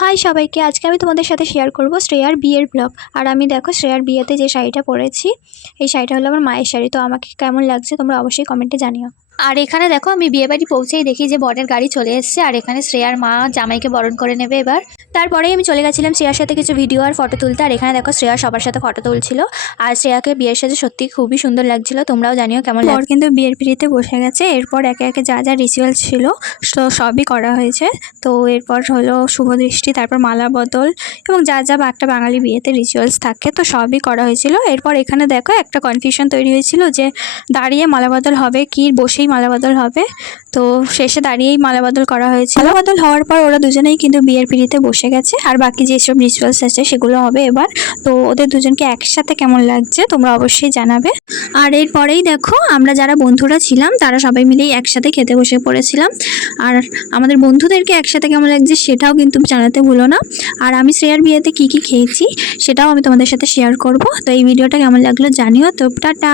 High সবাইকে, আজকে আমি তোমাদের সাথে শেয়ার করব শ্রেয়ার বিয়ের ব্লগ। আর আমি দেখো শ্রেয়ার বিয়েতে যে শাড়িটা পরেছি, এই শাড়িটা হলো আমার মায়ের শাড়ি। তো আমাকে কেমন লাগছে তোমরা অবশ্যই কমেন্টে জানিও। আর এখানে দেখো আমি বিয়ে বাড়ি পৌঁছেই দেখি যে বরের গাড়ি চলে এসেছে, আর এখানে শ্রেয়ার মা জামাইকে বরণ করে নেবে এবার। তারপরেই আমি চলে গেছিলাম শ্রেয়ার সাথে কিছু ভিডিও আর ফটো তুলতে। আর এখানে দেখো শ্রেয়া সবার সাথে ফটো তুলছিল। আর শ্রেয়াকে বিয়ের সাথে সত্যি খুবই সুন্দর লাগছিল, তোমরাও জানিও কেমন লাগে। কিন্তু বিয়ের পিড়িতে বসে গেছে, এরপর একে একে যা যা রিচুয়াল ছিল তো সবই করা হয়েছে। তো এরপর হলো শুভ দৃষ্টি, তারপর মালা বদল এবং যা যা একটা বাঙালি বিয়েতে রিচুয়ালস থাকে তো সবই করা হয়েছিল। এরপর এখানে দেখো একটা কনফিউশন তৈরি হয়েছিল যে দাঁড়িয়ে মালা বদল হবে কি বসেই মালা বদল হবে। তো শেষে দাঁড়িয়েই মালা বদল করা হয়েছে। মালা বদল হওয়ার পর ওরা দুজনেই কিন্তু বিয়ের পিড়িতে বসে গেছে, আর বাকি যেসব রিচুয়ালস আছে সেগুলো হবে এবার। তো ওদের দুজনকে একসাথে কেমন লাগছে তোমরা অবশ্যই জানাবে। আর এরপরেই দেখো আমরা যারা বন্ধুরা ছিলাম তারা সবাই মিলেই একসাথে খেতে বসে পড়েছিলাম। আর আমাদের বন্ধুদেরকে একসাথে কেমন লাগছে সেটাও কিন্তু জানাতে ভুলো না। আর আমি শ্রেয়ার বিয়েতে কি কি খেয়েছি সেটাও আমি তোমাদের সাথে শেয়ার করব। তো এই ভিডিওটা কেমন লাগলো জানিও। তো টাটা।